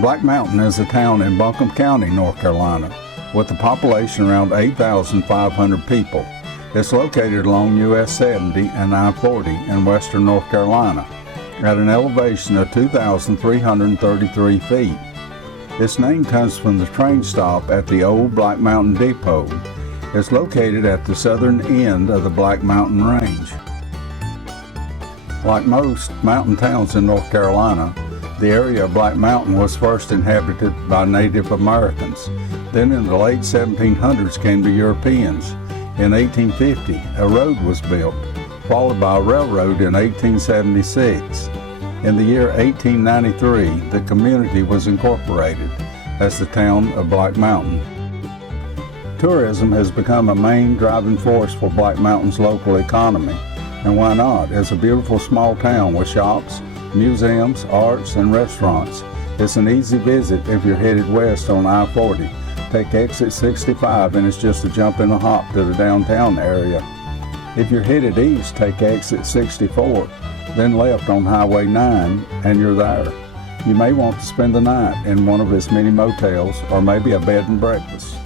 Black Mountain is a town in Buncombe County, North Carolina, with a population around 8,500 people. It's located along US 70 and I-40 in western North Carolina at an elevation of 2,333 feet. Its name comes from the train stop at the old Black Mountain Depot. It's located at the southern end of the Black Mountain Range. Like most mountain towns in North Carolina, the area of Black Mountain was first inhabited by Native Americans. Then in the late 1700s came the Europeans. In 1850, a road was built, followed by a railroad in 1876. In the year 1893, the community was incorporated as the town of Black Mountain. Tourism has become a main driving force for Black Mountain's local economy. And why not? It's a beautiful small town with shops, museums, arts, and restaurants. It's an easy visit if you're headed west on I-40. Take exit 65 and it's just a jump and a hop to the downtown area. If you're headed east, take exit 64, then left on Highway 9 and you're there. You may want to spend the night in one of its many motels or maybe a bed and breakfast.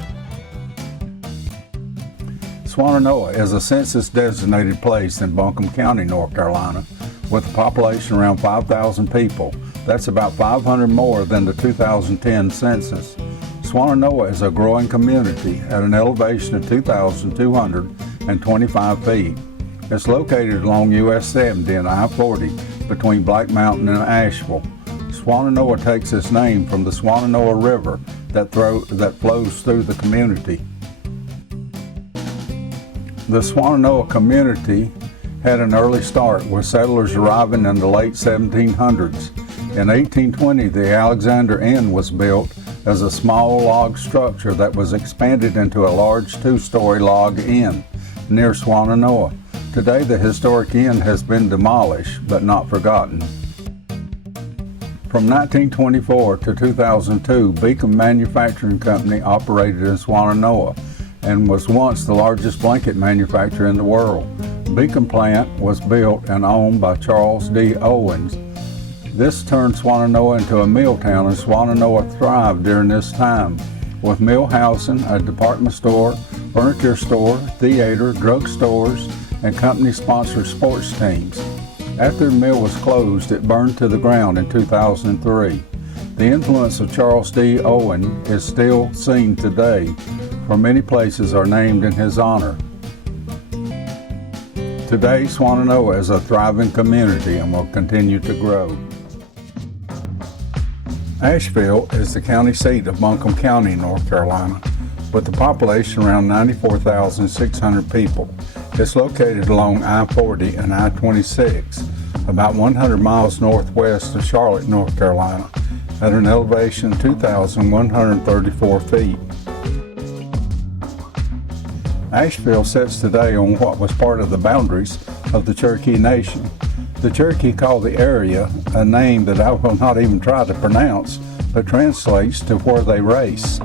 Swannanoa is a census-designated place in Buncombe County, North Carolina, with a population around 5,000 people. That's about 500 more than the 2010 census. Swannanoa is a growing community at an elevation of 2,225 feet. It's located along US 70 and I-40 between Black Mountain and Asheville. Swannanoa takes its name from the Swannanoa River that flows through the community. The Swannanoa community had an early start with settlers arriving in the late 1700s. In 1820, the Alexander Inn was built as a small log structure that was expanded into a large two-story log inn near Swannanoa. Today, the historic inn has been demolished, but not forgotten. From 1924 to 2002, Beacom Manufacturing Company operated in Swannanoa and was once the largest blanket manufacturer in the world. Beacom plant was built and owned by Charles D. Owens. This turned Swannanoa into a mill town, and Swannanoa thrived during this time with mill housing, a department store, furniture store, theater, drug stores, and company-sponsored sports teams. After the mill was closed, it burned to the ground in 2003. The influence of Charles D. Owen is still seen today, for many places are named in his honor. Today, Swannanoa is a thriving community and will continue to grow. Asheville is the county seat of Buncombe County, North Carolina, with a population around 94,600 people. It's located along I-40 and I-26, about 100 miles northwest of Charlotte, North Carolina, at an elevation of 2,134 feet. Asheville sits today on what was part of the boundaries of the Cherokee Nation. The Cherokee call the area a name that I will not even try to pronounce, but translates to where they race.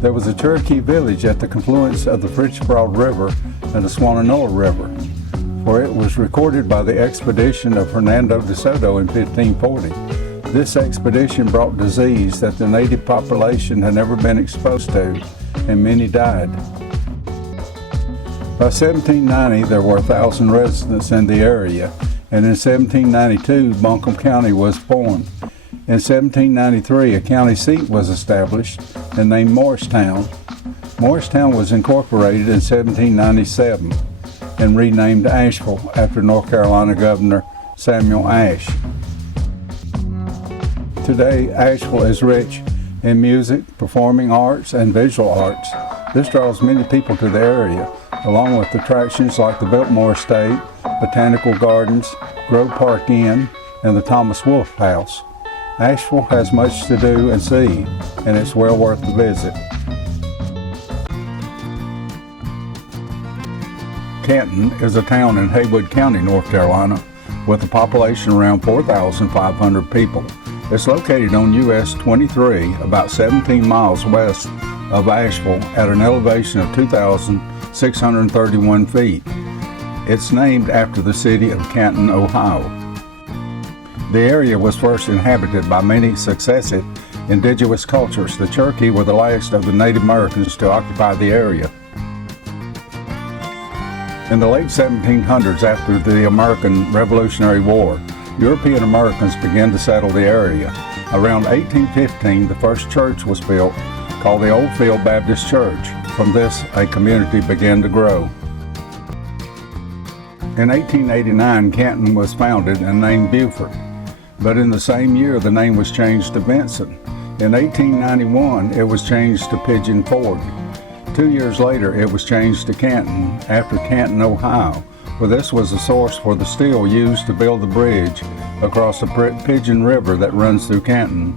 There was a Cherokee village at the confluence of the Fritchbroad River and the Swannanoa River, where it was recorded by the expedition of Hernando de Soto in 1540. This expedition brought disease that the native population had never been exposed to, and many died. By 1790, there were 1,000 residents in the area, and in 1792, Buncombe County was formed. In 1793, a county seat was established and named Morristown. Morristown was incorporated in 1797 and renamed Asheville after North Carolina Governor Samuel Ashe. Today, Asheville is rich in music, performing arts, and visual arts. This draws many people to the area, along with attractions like the Biltmore Estate, Botanical Gardens, Grove Park Inn, and the Thomas Wolfe House. Asheville has much to do and see, and it's well worth the visit. Kenton is a town in Haywood County, North Carolina, with a population around 4,500 people. It's located on US 23, about 17 miles west of Asheville, at an elevation of 2,631 feet. It's named after the city of Canton, Ohio. The area was first inhabited by many successive indigenous cultures. The Cherokee were the last of the Native Americans to occupy the area. In the late 1700s, after the American Revolutionary War, European Americans began to settle the area. Around 1815, the first church was built, called the Oldfield Baptist Church. From this, a community began to grow. In 1889, Canton was founded and named Beaufort, but in the same year, the name was changed to Benson. In 1891, it was changed to Pigeon Forge. 2 years later, it was changed to Canton, after Canton, Ohio, where this was the source for the steel used to build the bridge across the Pigeon River that runs through Canton.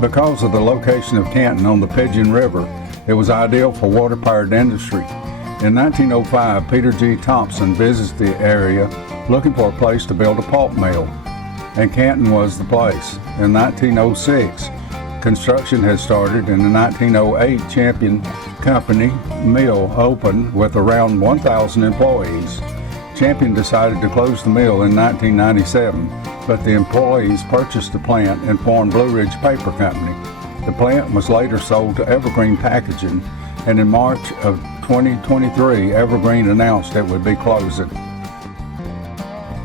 Because of the location of Canton on the Pigeon River, it was ideal for water-powered industry. In 1905, Peter G. Thompson visited the area looking for a place to build a pulp mill, and Canton was the place. In 1906, construction had started, and in 1908, Champion Company Mill opened with around 1,000 employees. Champion decided to close the mill in 1997, but the employees purchased the plant and formed Blue Ridge Paper Company. The plant was later sold to Evergreen Packaging, and in March of 2023, Evergreen announced it would be closing.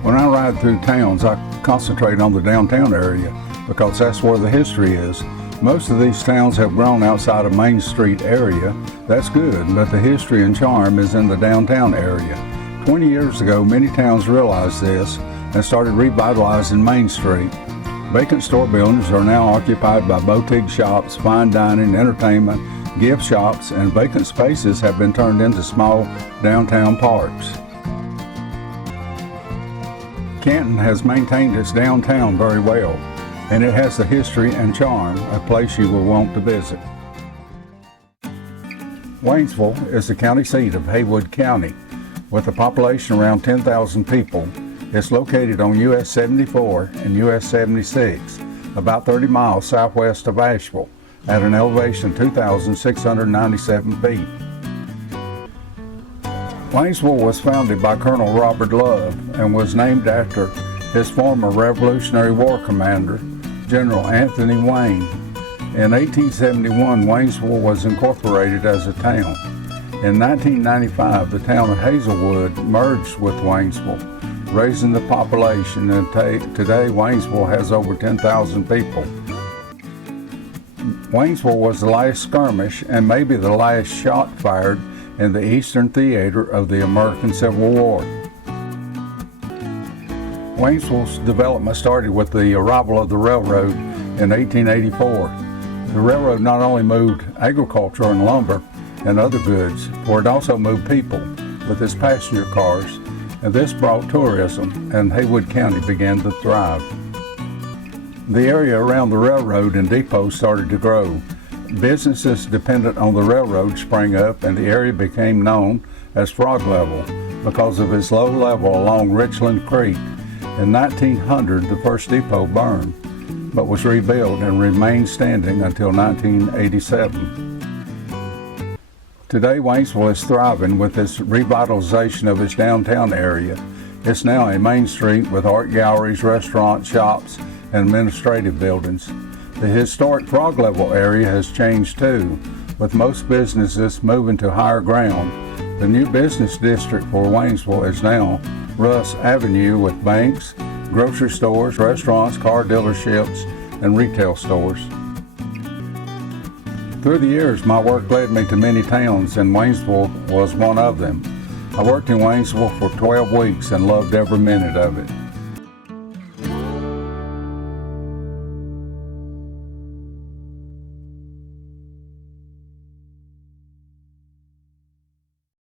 When I ride through towns, I concentrate on the downtown area because that's where the history is. Most of these towns have grown outside of Main Street area. That's good, but the history and charm is in the downtown area. 20 years ago, many towns realized this and started revitalizing Main Street. Vacant store buildings are now occupied by boutique shops, fine dining, entertainment, gift shops, and vacant spaces have been turned into small downtown parks. Canton has maintained its downtown very well, and it has the history and charm, a place you will want to visit. Waynesville is the county seat of Haywood County, with a population around 10,000 people. It's located on US 74 and US 76, about 30 miles southwest of Asheville, at an elevation of 2,697 feet. Waynesville was founded by Colonel Robert Love and was named after his former Revolutionary War commander, General Anthony Wayne. In 1871, Waynesville was incorporated as a town. In 1995, the town of Hazelwood merged with Waynesville, raising the population, and today Waynesville has over 10,000 people. Waynesville was the last skirmish and maybe the last shot fired in the Eastern Theater of the American Civil War. Waynesville's development started with the arrival of the railroad in 1884. The railroad not only moved agriculture and lumber and other goods, for it also moved people with its passenger cars, and this brought tourism, and Haywood County began to thrive. The area around the railroad and depot started to grow. Businesses dependent on the railroad sprang up, and the area became known as Frog Level because of its low level along Richland Creek. In 1900, the first depot burned, but was rebuilt and remained standing until 1987. Today, Waynesville is thriving with its revitalization of its downtown area. It's now a main street with art galleries, restaurants, shops, and administrative buildings. The historic Frog Level area has changed too, with most businesses moving to higher ground. The new business district for Waynesville is now Russ Avenue with banks, grocery stores, restaurants, car dealerships, and retail stores. Through the years, my work led me to many towns, and Waynesville was one of them. I worked in Waynesville for 12 weeks and loved every minute of it.